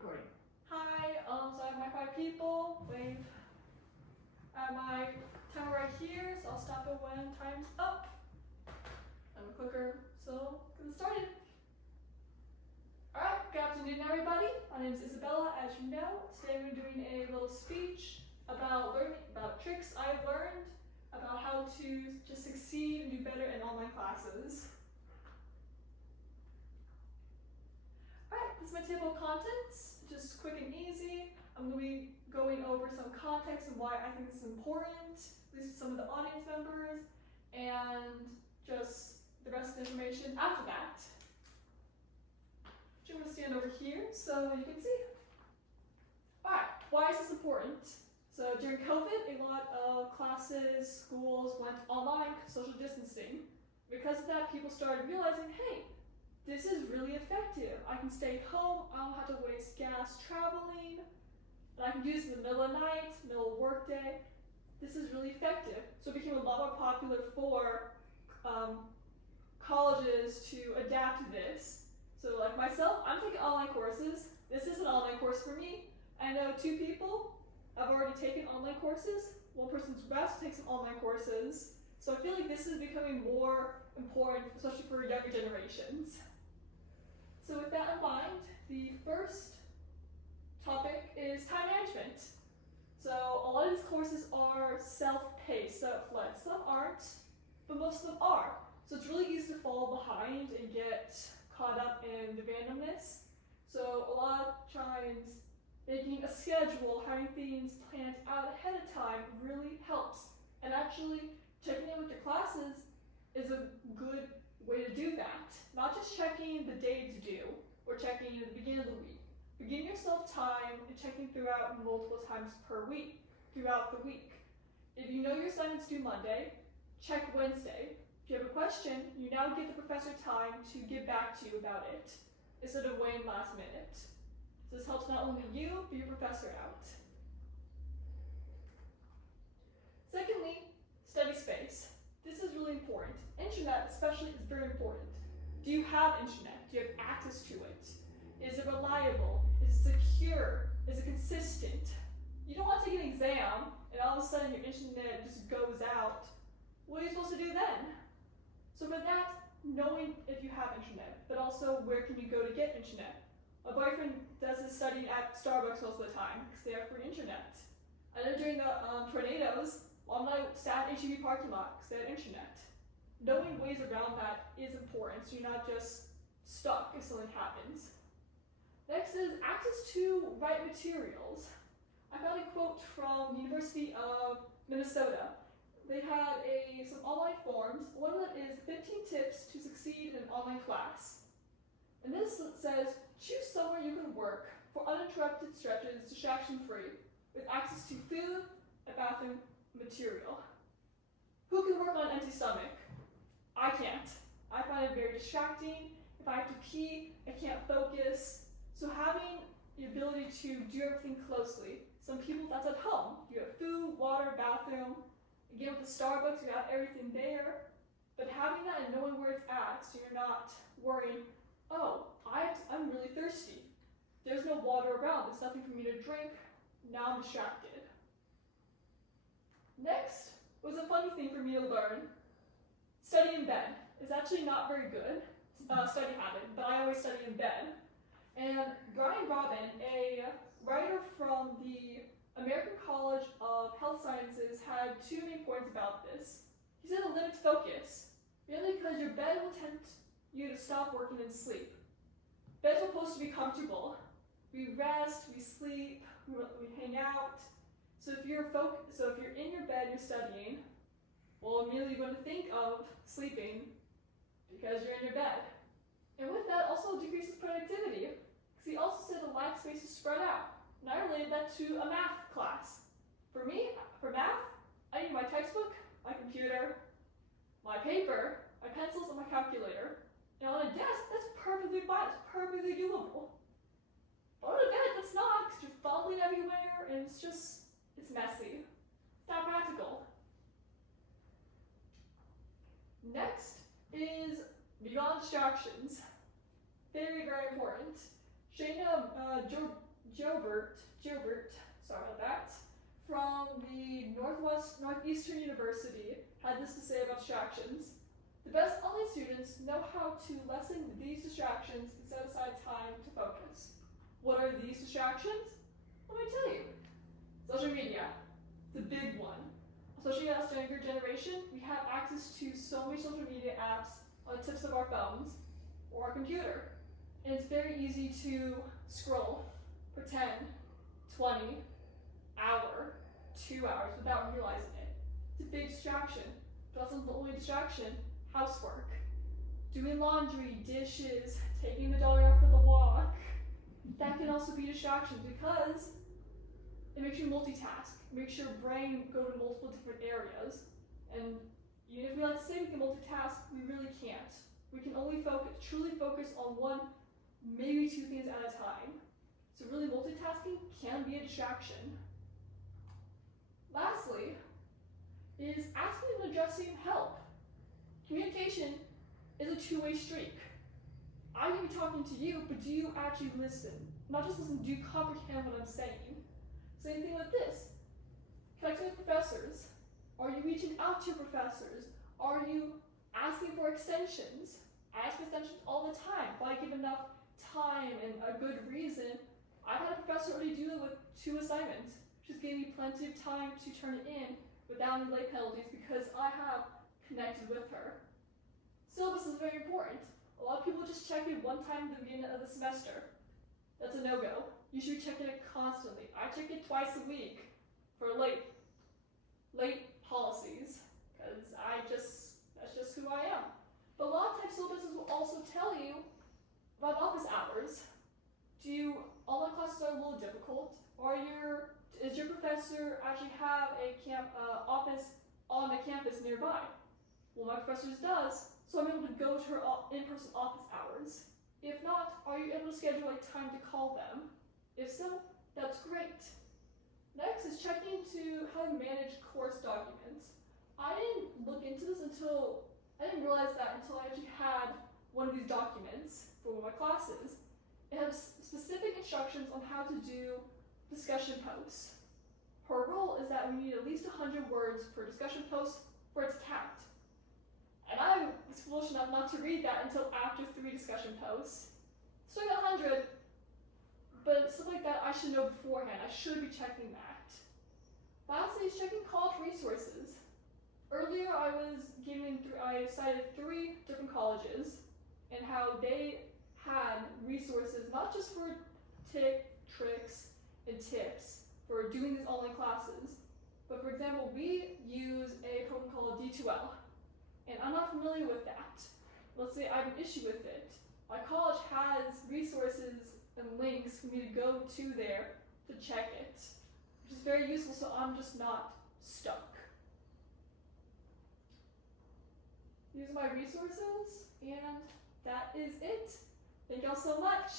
Recording. Hi, so I have my 5 people. Wave. I have my timer right here, so I'll stop it when time's up. I'm a clicker, so get started. Alright, good afternoon everybody. My name is Isabella, as you know. Today we're doing a little speech about tricks I've learned about how to just succeed and do better in online classes. Alright, this is my table of contents, just quick and easy. I'm going to be going over some context and why I think this is important, at least some of the audience members, and just the rest of the information after that. I'm going to stand over here so you can see. Alright, why is this important? So during COVID, a lot of classes, schools went online, social distancing. Because of that, people started realizing, hey, this is really effective. I can stay home, I don't have to waste gas traveling, and I can do this in the middle of the night, middle of work day. This is really effective. So it became a lot more popular for colleges to adapt to this. So like myself, I'm taking online courses. This is an online course for me. I know 2 people have already taken online courses. One person's about to take some online courses. So I feel like this is becoming more important, especially for younger generations. So with that in mind, the first topic is time management. So a lot of these courses are self-paced, self-led. Some aren't, but most of them are. So it's really easy to fall behind and get caught up in the randomness. So a lot of times, making a schedule, having things planned out ahead of time really helps. And actually, checking in with your classes is a good way to do that. Not just checking the day to do, or checking at the beginning of the week. Begin yourself time and checking throughout multiple times per week, throughout the week. If you know your assignment's due Monday, check Wednesday. If you have a question, you now give the professor time to get back to you about it, instead of waiting last minute. So this helps not only you, but your professor out. Secondly, study space. This is really important. Internet especially is very important. Do you have internet? Do you have access to it? Is it reliable? Is it secure? Is it consistent? You don't want to take an exam and all of a sudden your internet just goes out. What are you supposed to do then? So for that, knowing if you have internet, but also where can you go to get internet? My boyfriend does his studying at Starbucks most of the time because they have free internet. I know during the tornadoes, I sat in HEB parking lot because they had internet. Knowing ways around that is important, so you're not just stuck if something happens. Next is access to right materials. I found a quote from the University of Minnesota. They had some online forums. One of them is 15 tips to succeed in an online class. And this says, choose somewhere you can work for uninterrupted stretches, distraction-free, with access to food and bathroom material. Who can work on an empty stomach? I can't. I find it very distracting. If I have to pee, I can't focus. So having the ability to do everything closely. Some people, that's at home. You have food, water, bathroom. Again, with the Starbucks, you have everything there. But having that and knowing where it's at, so you're not worrying, oh, I'm really thirsty. There's no water around. There's nothing for me to drink. Now I'm distracted. Next was a funny thing for me to learn. Study in bed is actually not very good study habit, but I always study in bed. And Brian Robin, a writer from the American College of Health Sciences, had 2 main points about this. He said it limits focus, mainly because your bed will tempt you to stop working and sleep. Beds are supposed to be comfortable. We rest, we sleep, we hang out. So if you're in your bed, you're studying, well, immediately you're going to think of sleeping because you're in your bed. And with that, also decreases productivity. Because he also said the lack space is spread out. And I related that to a math class. For me, for math, I need my textbook, my computer, my paper, my pencils, and my calculator. And on a desk, that's perfectly fine, it's perfectly doable. But on a bed, that's not, because you're fumbling everywhere, and it's messy. It's not practical. Next is beyond distractions. Very, very important. Shana Gilbert, sorry about that, from the Northeastern University had this to say about distractions. The best online students know how to lessen these distractions and set aside time to focus. What are these distractions? Let me tell you. Social media, the big one. Especially as the younger generation, we have access to so many social media apps on the tips of our phones or our computer. And it's very easy to scroll for 10, 20, hour, 2 hours without realizing it. It's a big distraction. But that's not the only distraction. Housework, doing laundry, dishes, taking the dog out for the walk. That can also be distractions because it makes you multitask. It makes your brain go to multiple different areas. And even if we like to say we can multitask, we really can't. We can only truly focus on one, maybe two things at a time. So really multitasking can be a distraction. Lastly, is asking and addressing help. Communication is a two-way streak. I can be talking to you, but do you actually listen? Not just listen, do you comprehend what I'm saying? Same thing with this. Connecting with professors. Are you reaching out to your professors? Are you asking for extensions? I ask for extensions all the time. If I give enough time and a good reason, I've had a professor already deal with 2 assignments. She's giving me plenty of time to turn it in without any late penalties because I have connected with her. Syllabus is very important. A lot of people just check it one time at the beginning of the semester. That's a no-go. You should be checking it constantly. I check it twice a week for late policies because that's just who I am. But a lot of times syllabuses will also tell you about office hours. Online classes are a little difficult? Does your professor actually have a office on the campus nearby? Well, my professor's does, so I'm able to go to her in-person office hours. If not, are you able to schedule a time to call them? If so, that's great. Next is checking to how to manage course documents. I didn't realize that until I actually had one of these documents for one of my classes. It has specific instructions on how to do discussion posts. Her rule is that we need at least 100 words per discussion post for it to count. And I was foolish enough not to read that until after 3 discussion posts. So I got 100, but stuff like that I should know beforehand. I should be checking that. Lastly is checking college resources. Earlier I cited 3 different colleges and how they had resources not just for tricks and tips for doing these online classes, but for example, we use a program called D2L. And I'm not familiar with that. Let's say I have an issue with it. My college has resources and links for me to go to there to check it, which is very useful so I'm just not stuck. These are my resources, and that is it. Thank y'all so much.